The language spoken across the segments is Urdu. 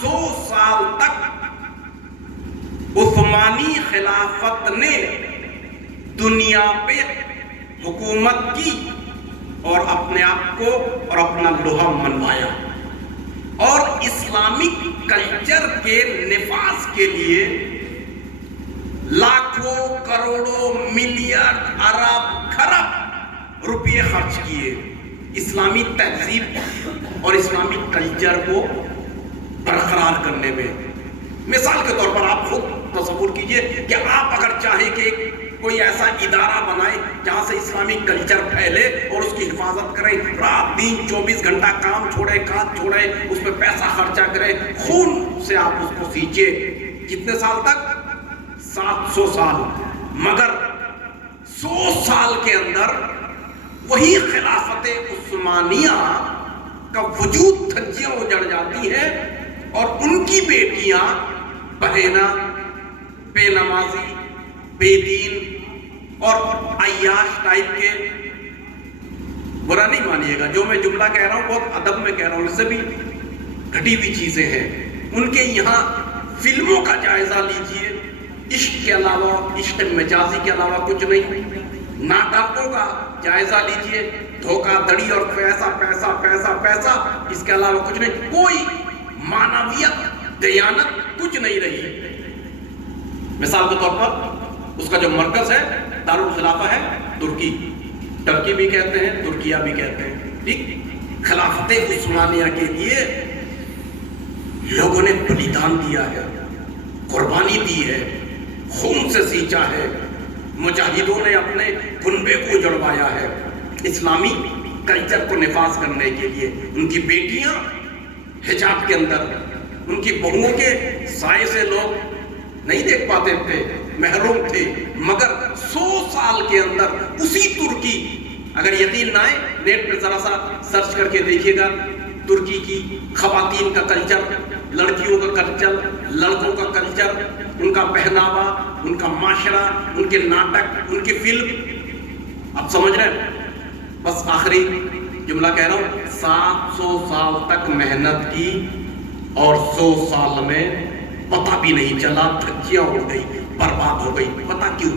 700 سال تک عثمانی خلافت نے دنیا پہ حکومت کی اور اپنے آپ کو اور اپنا لوہا منوایا، اور اسلامک کلچر کے نفاذ کے لیے لاکھوں کروڑوں ملیارڈ ارب خرب روپے خرچ کیے اسلامی تہذیب اور اسلامی کلچر کو برقرار کرنے میں۔ مثال کے طور پر آپ خود تصور کیجئے کہ آپ اگر چاہیں کہ کوئی ایسا ادارہ بنائے جہاں سے اسلامی کلچر پھیلے اور اس کی حفاظت کریں، رات دن 24 گھنٹہ کام چھوڑے، کھاد چھوڑے، اس پہ پیسہ خرچہ کریں، خون سے آپ اس کو سینچے، کتنے سال تک؟ 700 سال۔ مگر 100 سال کے اندر وہی خلافت عثمانیہ کا وجود دھجیاں اجڑ جاتی ہیں اور ان کی بیٹیاں بہینا، بے نمازی، بے دین اور عیاش ٹائپ کے، برا نہیں مانیے گا جو میں جملہ کہہ رہا ہوں بہت ادب میں کہہ رہا ہوں، اس سے بھی گھٹی ہوئی چیزیں ہیں ان کے یہاں۔ فلموں کا جائزہ لیجئے، عشق کے علاوہ، عشق مجازی کے علاوہ کچھ نہیں۔ ناٹکوں کا جائزہ لیجئے، دھوکہ دھڑی اور پیسہ پیسہ پیسہ پیسہ، اس کے علاوہ کچھ نہیں، کوئی معنویت، دیانت کچھ نہیں رہی۔ مثال کے طور پر اس کا جو مرکز ہے دارالخلافہ ہے ترکی، ترکی بھی کہتے ہیں، ترکیہ بھی کہتے ہیں، ٹھیک؟ خلافت عثمانیہ کے لیے لوگوں نے بلیدان دیا ہے، قربانی دی ہے، خون سے سینچا ہے، مجاہدوں نے اپنے کنبے کو جڑوایا ہے اسلامی کلچر کو نفاذ کرنے کے لیے۔ ان کی بیٹیاں حجاب کے اندر، ان کی بہوؤں کے سائے سے لوگ نہیں دیکھ پاتے تھے، محروم تھے، مگر 100 سال کے اندر اسی ترکی، اگر یقین نہ آئے نیٹ پہ ذرا سا سرچ کر کے دیکھیے گا، ترکی کی خواتین کا کلچر، لڑکیوں کا کلچر، لڑکوں کا کلچر، ان کا پہناوا، ان کا معاشرہ، ان کے ناٹک، ان کی فلم، اب سمجھ رہے ہیں؟ بس آخری جملہ کہہ رہا ہوں، 700 سال تک محنت کی اور 100 سال میں پتہ بھی نہیں چلا، دھجیاں اڑ گئی، برباد ہو گئی۔ پتہ کیوں؟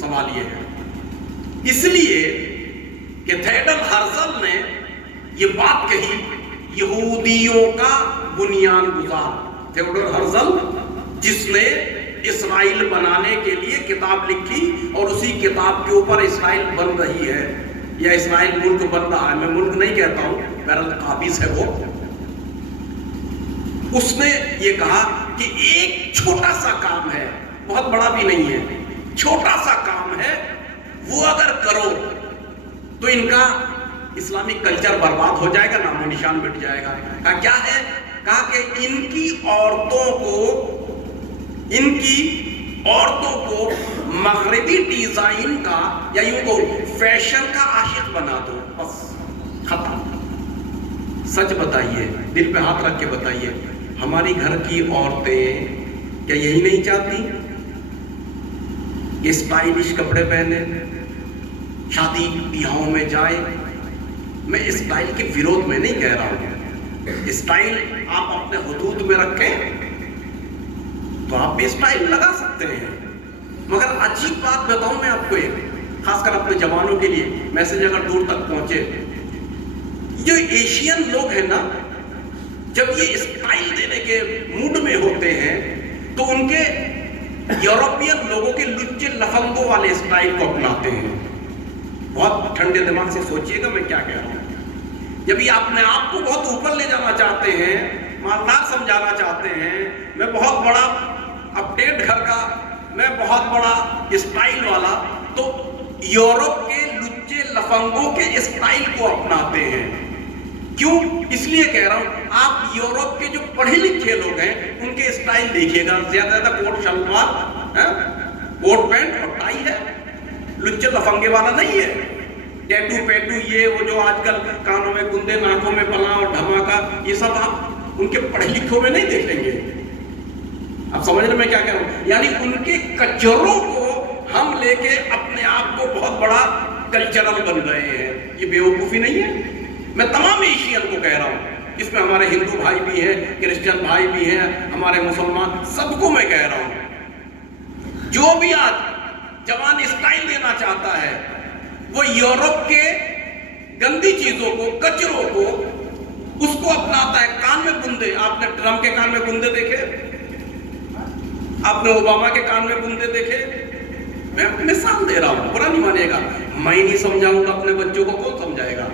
سوال یہ ہے، اس لیے کہ تھیوڈر ہرزل نے یہ بات کہی، یہودیوں کا بنیان گزار تھیوڈر ہرزل، جس نے اسرائیل بنانے کے لیے کتاب لکھی اور اسی کتاب کے اوپر اسرائیل بن رہی ہے، یا اسرائیل ملک بن رہا ہے، میں ملک نہیں کہتا ہوں، بہرحال قابض ہے وہ۔ اس نے یہ کہا کہ ایک چھوٹا سا کام ہے، بہت بڑا بھی نہیں ہے، چھوٹا سا کام ہے، وہ اگر کرو تو ان کا اسلامی کلچر برباد ہو جائے گا، نام و نشان مٹ جائے گا۔ کہا کیا ہے؟ کہا کہ ان کی عورتوں کو مغربی ڈیزائن کا، یا یوں کو فیشن کا عاشق بنا دو، بس ختم۔ سچ بتائیے، دل پہ ہاتھ رکھ کے بتائیے، ہماری گھر کی عورتیں کیا یہی نہیں چاہتی کہ اسٹائلش کپڑے پہنے، شادی بیاہوں میں جائے؟ میں اسٹائل کے ویرودھ میں نہیں کہہ رہا ہوں، اسٹائل آپ اپنے حدود میں رکھیں تو آپ بھی اسٹائل لگا سکتے ہیں، مگر عجیب بات بتاؤں میں آپ کو ایک، خاص کر اپنے جوانوں کے لیے میسج اگر دور تک پہنچے، جو ایشین لوگ ہیں نا، جب یہ اسٹائل دینے کے موڈ میں ہوتے ہیں تو ان کے یورپین لوگوں کے لچے لفنگوں والے اسٹائل کو اپناتے ہیں۔ بہت ٹھنڈے دماغ سے سوچئے گا میں کیا کہہ رہا ہوں۔ جب یہ اپنے آپ کو بہت اوپر لے جانا چاہتے ہیں، مالدار سمجھانا چاہتے ہیں، میں بہت بڑا اپڈیٹ گھر کا، میں بہت بڑا اسٹائل والا، تو یورپ کے لچے لفنگوں کے اسٹائل کو اپناتے ہیں۔ کیوں؟ اس لیے کہہ رہا ہوں، آپ یورپ کے جو پڑھے لکھے لوگ ہیں ان کے اسٹائل دیکھیے گا، زیادہ کوٹ شلوار، کوٹ پینٹ اور ٹائی ہے، لچے لفنگے والا نہیں ہے، ٹیٹو پیٹو یہ وہ جو آج کل کانوں میں گندے، ناکوں میں بلا اور دھماکہ، یہ سب آپ ان کے پڑھے لکھوں میں نہیں دیکھیں گے۔ اب سمجھ رہے میں کیا کہہ رہا ہوں؟ یعنی ان کے کلچروں کو ہم لے کے اپنے آپ کو بہت بڑا کلچرل بن رہے ہیں، یہ بیوقوفی نہیں ہے؟ میں تمام ایشین کو کہہ رہا ہوں، اس میں ہمارے ہندو بھائی بھی ہیں، کرسچن بھائی بھی ہیں، ہمارے مسلمان، سب کو میں کہہ رہا ہوں، جو بھی آج جوان اسٹائل دینا چاہتا ہے وہ یورپ کے گندی چیزوں کو، کچروں کو، اس کو اپناتا ہے۔ کان میں بندے، آپ نے ٹرمپ کے کان میں بندے دیکھے؟ آپ نے اوباما کے کان میں بندے دیکھے؟ میں مثال دے رہا ہوں، برا نہیں مانے گا۔ میں نہیں سمجھاؤں گا اپنے بچوں کو، کون سمجھائے گا؟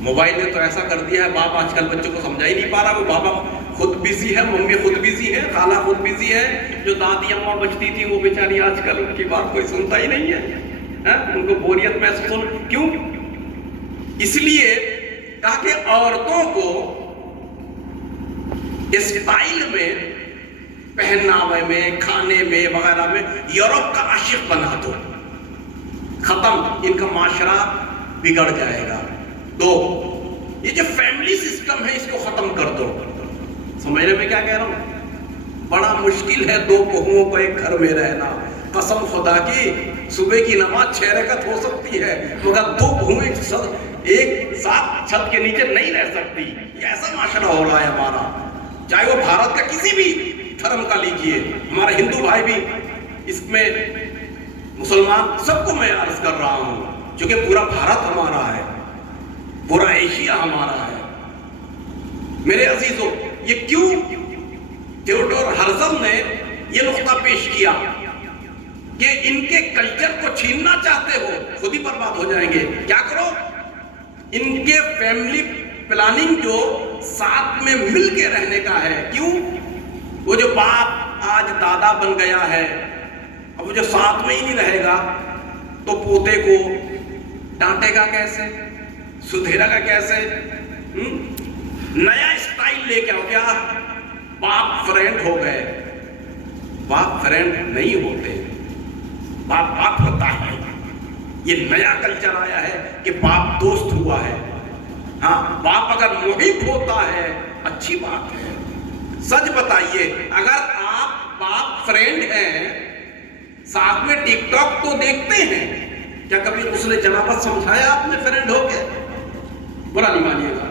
موبائل نے تو ایسا کر دیا ہے، باپ آج کل بچوں کو سمجھا ہی نہیں پا رہا۔ وہ بابا خود بزی ہے، ممی خود بزی ہے، خالہ خود بزی ہے، جو دادی اماں بچتی تھی وہ بیچاری آج کل ان کی بات کوئی سنتا ہی نہیں ہے، ان کو بوریت محسوس ہو۔ کیوں؟ اس لیے کہا کہ عورتوں کو اسٹائل میں، پہناوے میں، کھانے میں وغیرہ میں یورپ کا عاشق بنا دو، ختم، ان کا معاشرہ بگڑ جائے گا۔ دو، یہ جو فیملی سسٹم ہے اس کو ختم کر دو۔ سمجھنے میں کیا کہہ رہا ہوں؟ بڑا مشکل ہے دو بہوؤں کو ایک گھر میں رہنا، قسم خدا کی، صبح کی نماز 6 رکعت ہو سکتی ہے مگر دو بہویں ایک ساتھ چھت کے نیچے نہیں رہ سکتی۔ یہ ایسا معاشرہ ہو رہا ہے ہمارا، چاہے وہ بھارت کا کسی بھی دھرم کا لیجئے، ہمارے ہندو بھائی بھی اس میں، مسلمان، سب کو میں عرض کر رہا ہوں، چونکہ پورا بھارت ہمارا ہے، پورا ایشیا ہمارا ہے۔ میرے عزیزوں، یہ کیوں تھیوڈور ہرزل نے یہ نقطہ پیش کیا کہ ان کے کلچر کو چھیننا چاہتے ہو، خود ہی برباد ہو جائیں گے۔ کیا کرو؟ ان کے فیملی پلاننگ جو ساتھ میں مل کے رہنے کا ہے۔ کیوں؟ وہ جو باپ آج دادا بن گیا ہے، اب وہ جو ساتھ میں ہی نہیں رہے گا تو پوتے کو ڈانٹے گا کیسے، سدھیرے گا کیسے؟ نیا اسٹائل لے کے آؤ، کیا باپ فرینڈ ہو گئے؟ باپ فرینڈ نہیں ہوتے، باپ باپ ہوتا ہے۔ یہ نیا کلچر آیا ہے کہ باپ دوست ہوا ہے۔ ہاں، باپ اگر محب ہوتا ہے اچھی بات ہے۔ سچ بتائیے، اگر آپ باپ فرینڈ ہیں، ساتھ میں ٹک ٹاک تو دیکھتے ہیں، کیا کبھی اس نے جنابت سمجھایا آپ نے فرینڈ ہو کے؟ برا نہیں مانیے گا،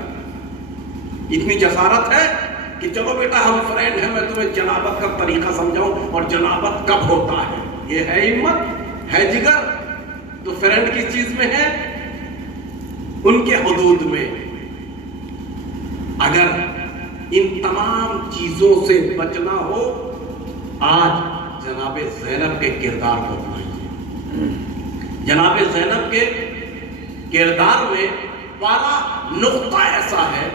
اتنی جسارت ہے کہ چلو بیٹا ہم فرینڈ ہیں، میں تمہیں جنابت کا طریقہ سمجھاؤں اور جنابت کب ہوتا ہے۔ یہ ہے ہمت، ہے جگر، تو فرینڈ کس چیز میں ہے؟ ان کے حدود میں۔ اگر ان تمام چیزوں سے بچنا ہو، آج جناب زینب کے کردار کو اپنائیے۔ جناب زینب کے کردار میں 12 نقطہ ایسا ہے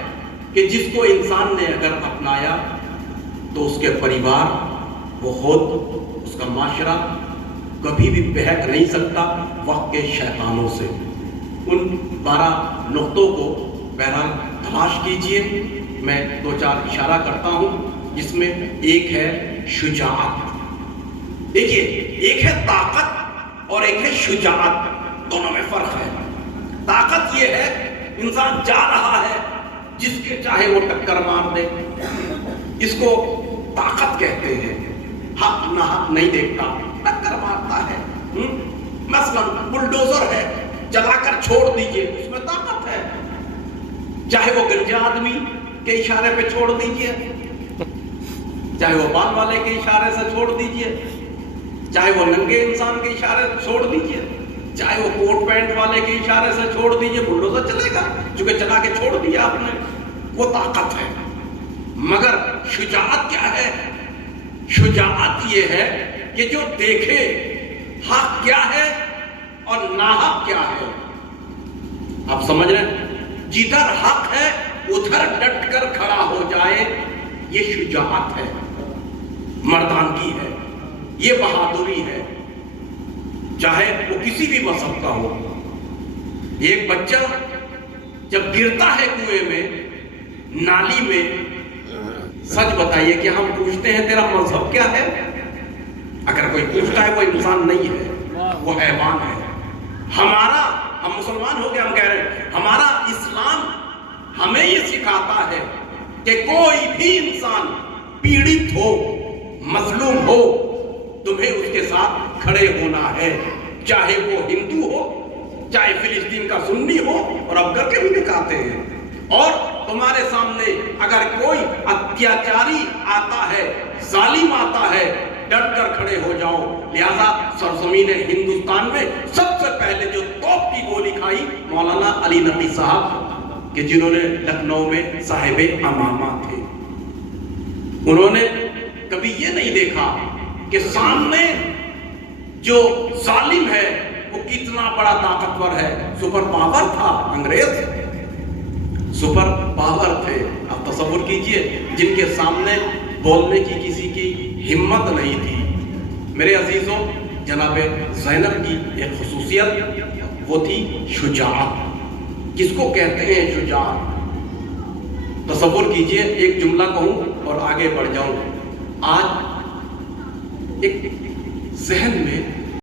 کہ جس کو انسان نے اگر اپنایا تو اس کے پریوار، وہ خود، اس کا معاشرہ کبھی بھی بہک نہیں سکتا وقت کے شیطانوں سے۔ ان 12 نقطوں کو بہرحال تلاش کیجئے، میں 2-4 اشارہ کرتا ہوں، جس میں ایک ہے شجاعت۔ دیکھیے، ایک ہے طاقت اور ایک ہے شجاعت، دونوں میں فرق ہے۔ طاقت یہ ہے انسان جا رہا ہے، جس کے چاہے وہ ٹکر مار دے، اس کو طاقت کہتے ہیں۔ حق نہ حق نہیں دیکھتا، ٹکر مارتا ہے۔ مثلا بلڈوزر ہے، چلا کر چھوڑ دیجئے، اس میں طاقت ہے۔ چاہے وہ گنجا آدمی کے اشارے پہ چھوڑ دیجئے، چاہے وہ بال والے کے اشارے سے چھوڑ دیجئے، چاہے وہ ننگے انسان کے اشارے سے چھوڑ دیجئے، چاہے وہ کوٹ پینٹ والے کے اشارے سے چھوڑ دیجئے، بلڈوزر چلے گا، چونکہ چلا کے چھوڑ دیا آپ نے، وہ طاقت ہے۔ مگر شجاعت کیا ہے؟ شجاعت یہ ہے کہ جو دیکھے حق کیا ہے اور ناحق کیا ہے۔ آپ سمجھ رہے ہیں؟ جدھر حق ہے ادھر ڈٹ کر کھڑا ہو جائے، یہ شجاعت ہے، مردانگی ہے، یہ بہادری ہے، چاہے وہ کسی بھی مذہب کا ہو۔ ایک بچہ جب گرتا ہے کنویں میں، نالی میں، سچ بتائیے کہ ہم پوچھتے ہیں تیرا مذہب کیا ہے؟ اگر کوئی پوچھتا ہے وہ انسان نہیں ہے، وہ حیوان ہے۔ ہم مسلمان ہو کے ہم کہہ رہے ہیں ہمارا اسلام ہمیں یہ سکھاتا ہے کہ کوئی بھی انسان پیڑت ہو، مظلوم ہو، تمہیں اس کے ساتھ کھڑے ہونا ہے، چاہے وہ ہندو ہو، چاہے فلسطین کا سنی ہو، اور اب کر کے بھی دکھاتے ہیں۔ اور تمہارے سامنے اگر کوئی اتیاچاری آتا ہے، ظالم آتا ہے، ڈٹ کر کھڑے ہو جاؤ۔ لہذا سرزمین ہندوستان میں سب سے پہلے جو توپ کی گولی کھائی مولانا علی نقی صاحب، کہ جنہوں نے لکھنؤ میں صاحب امامہ تھے، انہوں نے کبھی یہ نہیں دیکھا کہ سامنے جو ظالم ہے وہ کتنا بڑا طاقتور ہے۔ سپر پاور تھا انگریز، سپر پاور تھے۔ اب تصور کیجئے جن کے سامنے بولنے کی کسی کی ہمت نہیں تھی۔ میرے عزیزوں، جناب زینب کی ایک خصوصیت وہ تھی شجاعت۔ کس کو کہتے ہیں شجاعت؟ تصور کیجئے، ایک جملہ کہوں اور آگے بڑھ جاؤں۔ آج ایک ذہن میں